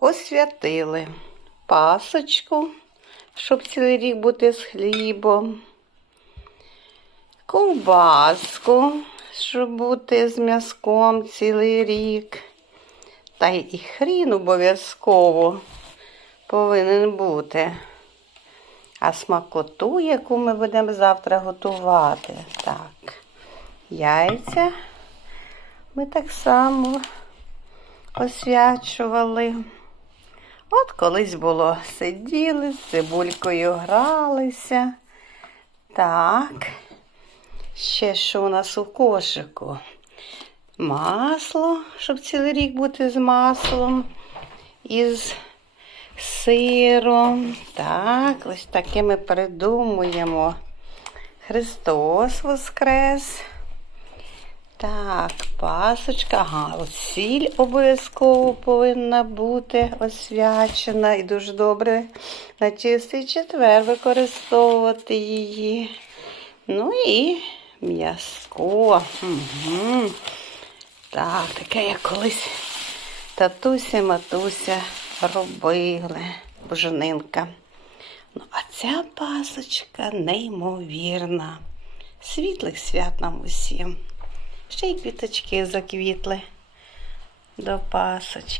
освятили пасочку, щоб цілий рік бути з хлібом, ковбаску, щоб бути з м'язком цілий рік. Та й хрін обов'язково повинен бути. А смакоту, яку ми будемо завтра готувати. Так, яйця ми так само освячували. От колись було сиділи, з цибулькою гралися. Так, ще що у нас у кошику? Масло, щоб цілий рік бути з маслом, із сиром. Так, ось таке ми придумуємо. Христос Воскрес. Так, пасочка, ага, от сіль обов'язково повинна бути освячена і дуже добре на чистий четвер використовувати її. Ну і м'язко. Угу. Так, таке як колись татуся, матуся робили боженинка. Ну, а ця пасочка неймовірна. Світлих свят нам усім. Ще й квіточки заквітли до пасочки.